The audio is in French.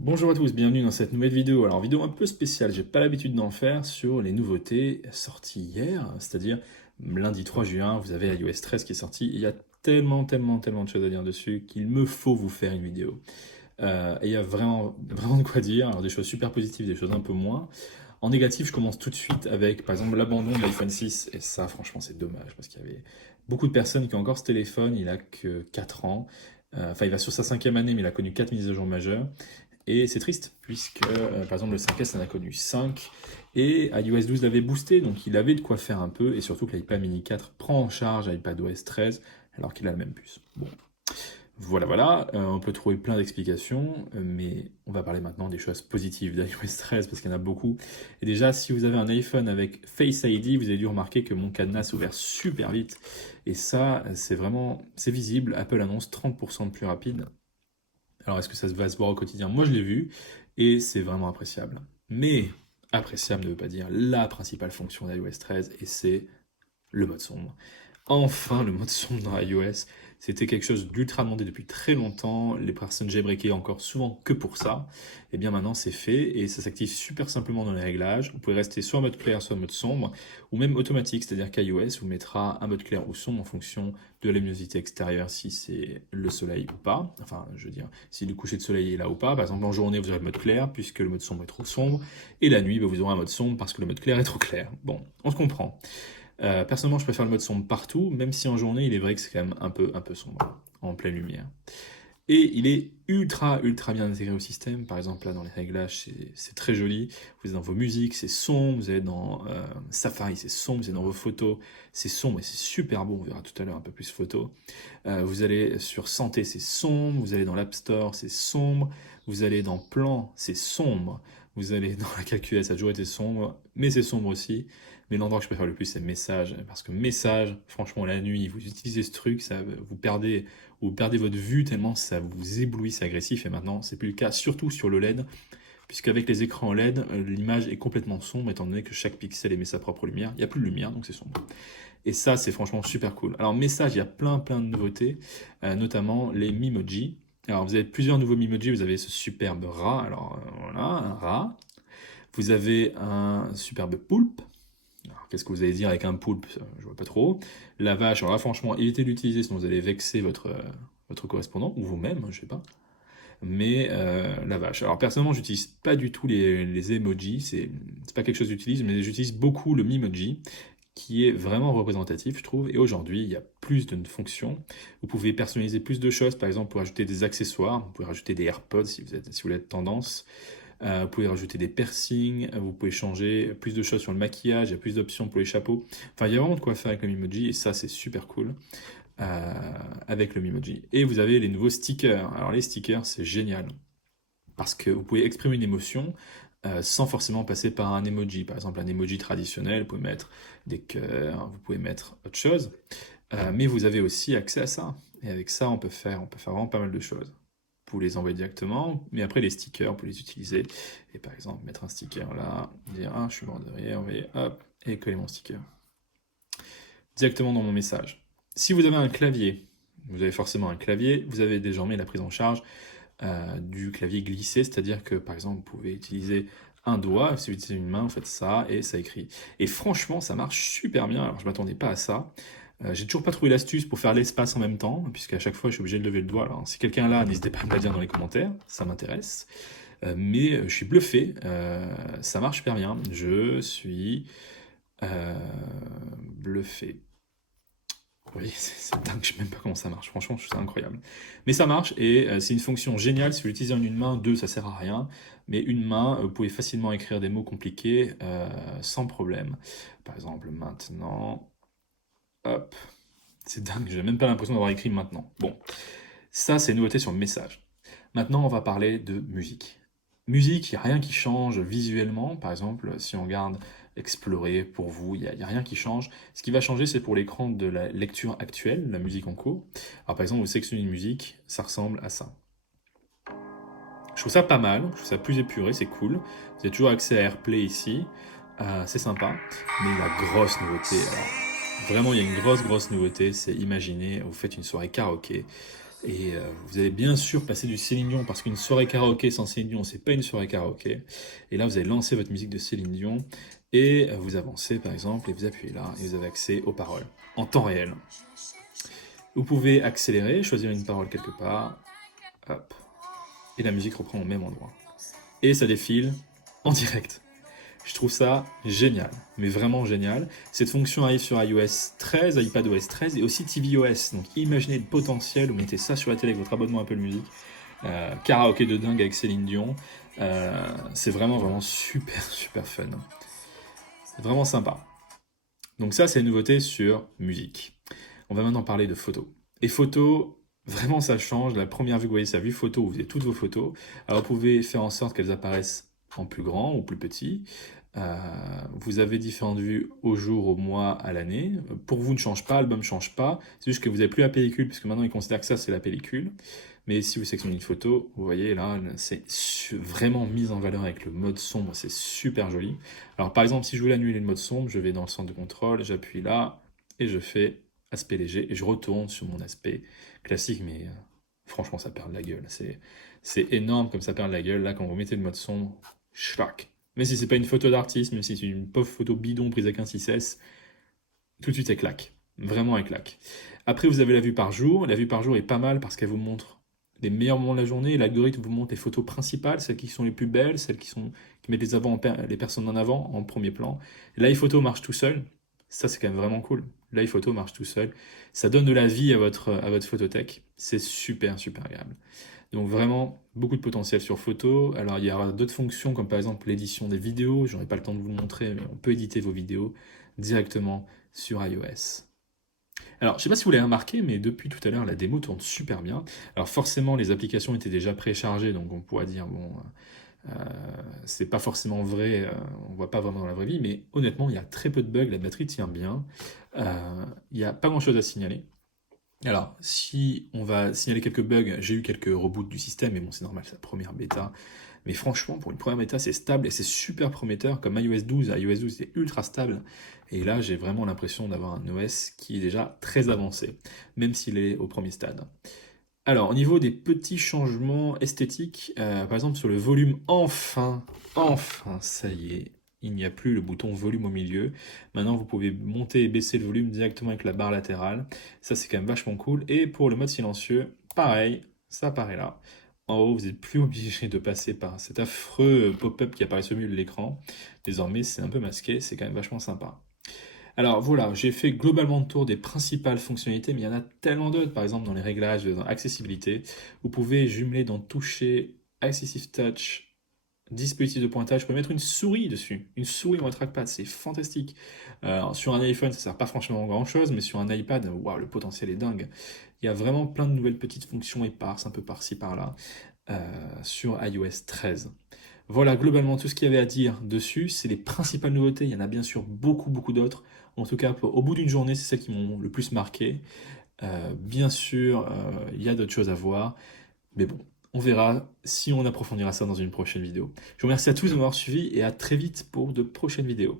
Bonjour à tous, bienvenue dans cette nouvelle vidéo. Alors vidéo un peu spéciale, j'ai pas l'habitude d'en faire sur les nouveautés sorties hier, c'est-à-dire lundi 3 juin, vous avez iOS 13 qui est sorti. Il y a tellement de choses à dire dessus qu'il me faut vous faire une vidéo. Et il y a vraiment de quoi dire. Alors des choses super positives, des choses un peu moins. En négatif, je commence tout de suite avec par exemple l'abandon de l'iPhone 6 et ça franchement c'est dommage parce qu'il y avait beaucoup de personnes qui ont encore ce téléphone, il a que 4 ans. Enfin, il va sur sa cinquième année, mais il a connu 4 mises à jour majeures. Et c'est triste, puisque par exemple le 5S en a connu 5, et iOS 12 l'avait boosté, donc il avait de quoi faire un peu, et surtout que l'iPad mini 4 prend en charge iPadOS 13, alors qu'il a la même puce. Bon, voilà, on peut trouver plein d'explications, mais on va parler maintenant des choses positives d'iOS 13, parce qu'il y en a beaucoup. Et déjà, si vous avez un iPhone avec Face ID, vous avez dû remarquer que mon cadenas s'ouvert super vite, et ça, c'est visible, Apple annonce 30% de plus rapide. Alors, est-ce que ça va se voir au quotidien? Moi, je l'ai vu et c'est vraiment appréciable. Mais appréciable ne veut pas dire la principale fonction d'iOS 13 et c'est le mode sombre. Enfin, le mode sombre dans iOS, c'était quelque chose d'ultra demandé depuis très longtemps. Les personnes jailbreakaient encore souvent que pour ça. Et bien maintenant, c'est fait et ça s'active super simplement dans les réglages. Vous pouvez rester soit en mode clair, soit en mode sombre, ou même automatique, c'est-à-dire qu'iOS vous mettra un mode clair ou sombre en fonction de la luminosité extérieure, si c'est le soleil ou pas. Enfin, je veux dire, si le coucher de soleil est là ou pas. Par exemple, en journée, vous aurez le mode clair puisque le mode sombre est trop sombre, et la nuit, vous aurez un mode sombre parce que le mode clair est trop clair. Bon, on se comprend. Personnellement, je préfère le mode sombre partout, même si en journée, il est vrai que c'est quand même un peu sombre, en pleine lumière. Et il est ultra bien intégré au système. Par exemple, là, dans les réglages, c'est très joli. Vous êtes dans vos musiques, c'est sombre. Vous êtes dans Safari, c'est sombre. Vous êtes dans vos photos, c'est sombre et c'est super beau. On verra tout à l'heure un peu plus photos. Vous allez sur Santé, c'est sombre. Vous allez dans l'App Store, c'est sombre. Vous allez dans Plan, c'est sombre. Vous allez dans la calculette, ça a toujours été sombre, mais c'est sombre aussi. Mais l'endroit que je préfère le plus, c'est Message. Parce que Message, franchement, la nuit, vous utilisez ce truc, ça, vous perdez votre vue tellement ça vous éblouit, c'est agressif. Et maintenant, c'est plus le cas, surtout sur le LED, puisqu'avec les écrans LED, l'image est complètement sombre, étant donné que chaque pixel émet sa propre lumière. Il n'y a plus de lumière, donc c'est sombre. Et ça, c'est franchement super cool. Alors, Message, il y a plein de nouveautés, notamment les Memoji. Alors, vous avez plusieurs nouveaux Memoji. Vous avez ce superbe rat. Alors, voilà, un rat. Vous avez un superbe poulpe. Alors, qu'est-ce que vous allez dire avec un poulpe? Je vois pas trop. La vache, alors là, franchement, évitez de l'utiliser, sinon vous allez vexer votre correspondant, ou vous-même, je sais pas. Mais la vache. Alors personnellement, j'utilise pas du tout les emojis, c'est pas quelque chose que j'utilise, mais j'utilise beaucoup le Memoji, qui est vraiment représentatif, je trouve. Et aujourd'hui, il y a plus de fonctions. Vous pouvez personnaliser plus de choses, par exemple, pour ajouter des accessoires. Vous pouvez rajouter des AirPods si vous êtes tendance. Vous pouvez rajouter des piercings, vous pouvez changer plus de choses sur le maquillage, il y a plus d'options pour les chapeaux. Enfin, il y a vraiment de quoi faire avec le Memoji et ça, c'est super cool avec le Memoji. Et vous avez les nouveaux stickers. Alors, les stickers, c'est génial parce que vous pouvez exprimer une émotion sans forcément passer par un emoji. Par exemple, un emoji traditionnel, vous pouvez mettre des cœurs, vous pouvez mettre autre chose. Mais vous avez aussi accès à ça. Et avec ça, on peut faire vraiment pas mal de choses. Vous les envoyer directement, mais après les stickers, vous pouvez les utiliser. Et par exemple, mettre un sticker là, dire ah, je suis mort de rire, mais hop, et coller mon sticker directement dans mon message. Si vous avez un clavier, vous avez forcément un clavier, vous avez désormais la prise en charge du clavier glissé, c'est-à-dire que par exemple, vous pouvez utiliser un doigt, si vous utilisez une main, vous faites ça et ça écrit. Et franchement, ça marche super bien. Alors, je m'attendais pas à ça. J'ai toujours pas trouvé l'astuce pour faire l'espace en même temps, puisqu'à chaque fois je suis obligé de lever le doigt. Alors, si quelqu'un là, n'hésitez pas à me le dire dans les commentaires, ça m'intéresse. Mais je suis bluffé, ça marche super bien. Je suis bluffé. Oui, c'est dingue, je sais même pas comment ça marche. Franchement, je trouve ça incroyable. Mais ça marche et c'est une fonction géniale. Si vous l'utilisez en une main, deux, ça sert à rien. Mais une main, vous pouvez facilement écrire des mots compliqués sans problème. Par exemple, maintenant, hop, c'est dingue, j'ai même pas l'impression d'avoir écrit maintenant. Bon, ça, c'est une nouveauté sur le message. Maintenant, on va parler de musique. Musique, il n'y a rien qui change visuellement. Par exemple, si on regarde Explorer pour vous, il y a rien qui change. Ce qui va changer, c'est pour l'écran de la lecture actuelle, la musique en cours. Alors, par exemple, vous sélectionnez une musique, ça ressemble à ça. Je trouve ça pas mal, je trouve ça plus épuré, c'est cool. Vous avez toujours accès à AirPlay ici, c'est sympa. Mais la grosse nouveauté, alors, vraiment, il y a une grosse nouveauté, c'est imaginer, vous faites une soirée karaoké. Et vous allez bien sûr passer du Céline Dion, parce qu'une soirée karaoké sans Céline Dion, c'est pas une soirée karaoké. Et là, vous allez lancer votre musique de Céline Dion, et vous avancez par exemple, et vous appuyez là, et vous avez accès aux paroles, en temps réel. Vous pouvez accélérer, choisir une parole quelque part, hop, et la musique reprend au même endroit. Et ça défile en direct. Je trouve ça génial, mais vraiment génial. Cette fonction arrive sur iOS 13, iPadOS 13 et aussi tvOS. Donc imaginez le potentiel, vous mettez ça sur la télé avec votre abonnement Apple Music. Karaoké de dingue avec Céline Dion. C'est vraiment super super fun. Vraiment sympa. Donc ça, c'est une nouveauté sur musique. On va maintenant parler de photos. Et photos, vraiment ça change. La première vue que vous voyez, c'est la vue photo où vous avez toutes vos photos. Alors vous pouvez faire en sorte qu'elles apparaissent en plus grand ou plus petit. Vous avez différentes vues au jour, au mois, à l'année. Pour vous, ne change pas, l'album ne change pas. C'est juste que vous n'avez plus la pellicule, puisque maintenant ils considèrent que ça, c'est la pellicule. Mais si vous sélectionnez une photo, vous voyez là, c'est vraiment mis en valeur avec le mode sombre, c'est super joli. Alors par exemple, si je voulais annuler le mode sombre, je vais dans le centre de contrôle, j'appuie là, et je fais aspect léger, et je retourne sur mon aspect classique, mais franchement, ça perd de la gueule. C'est énorme comme ça perd de la gueule. Là, quand vous mettez le mode sombre, schlac. Mais si c'est pas une photo d'artiste, même si c'est une pauvre photo bidon prise avec un 6S, tout de suite elle claque. Vraiment elle claque. Après, vous avez la vue par jour. La vue par jour est pas mal parce qu'elle vous montre les meilleurs moments de la journée. L'algorithme vous montre les photos principales, celles qui sont les plus belles, celles qui mettent les personnes en avant, en premier plan. L'iPhoto marche tout seul. Ça, c'est quand même vraiment cool. L'iPhoto marche tout seul. Ça donne de la vie à votre photothèque. C'est super, super agréable. Donc vraiment, beaucoup de potentiel sur photo. Alors il y aura d'autres fonctions comme par exemple l'édition des vidéos. J'aurai pas le temps de vous le montrer, mais on peut éditer vos vidéos directement sur iOS. Alors, je sais pas si vous l'avez remarqué, mais depuis tout à l'heure, la démo tourne super bien. Alors forcément, les applications étaient déjà préchargées, donc on pourrait dire, bon, euh, c'est pas forcément vrai, on voit pas vraiment dans la vraie vie, mais honnêtement, il y a très peu de bugs, la batterie tient bien, il n'y a pas grand-chose à signaler. Alors, si on va signaler quelques bugs, j'ai eu quelques reboots du système, mais bon, c'est normal, c'est la première bêta. Mais franchement, pour une première bêta, c'est stable et c'est super prometteur. Comme iOS 12, iOS 12 c'est ultra stable. Et là, j'ai vraiment l'impression d'avoir un OS qui est déjà très avancé, même s'il est au premier stade. Alors, au niveau des petits changements esthétiques, par exemple sur le volume, enfin, ça y est, il n'y a plus le bouton volume au milieu. Maintenant, vous pouvez monter et baisser le volume directement avec la barre latérale. Ça, c'est quand même vachement cool. Et pour le mode silencieux, pareil, ça apparaît là. En haut, vous n'êtes plus obligé de passer par cet affreux pop-up qui apparaît au milieu de l'écran. Désormais, c'est un peu masqué, c'est quand même vachement sympa. Alors voilà, j'ai fait globalement le tour des principales fonctionnalités, mais il y en a tellement d'autres. Par exemple, dans les réglages, dans accessibilité, vous pouvez jumeler dans Toucher, Accessive Touch, dispositif de pointage. Vous pouvez mettre une souris dessus, une souris ou un trackpad, c'est fantastique. Sur un iPhone, ça sert pas franchement à grand chose, mais sur un iPad, waouh, le potentiel est dingue. Il y a vraiment plein de nouvelles petites fonctions éparses, un peu par-ci par-là, sur iOS 13. Voilà globalement tout ce qu'il y avait à dire dessus. C'est les principales nouveautés. Il y en a bien sûr beaucoup d'autres. En tout cas, au bout d'une journée, c'est celles qui m'ont le plus marqué. Bien sûr, il y a d'autres choses à voir. Mais bon, on verra si on approfondira ça dans une prochaine vidéo. Je vous remercie à tous de m'avoir suivi et à très vite pour de prochaines vidéos.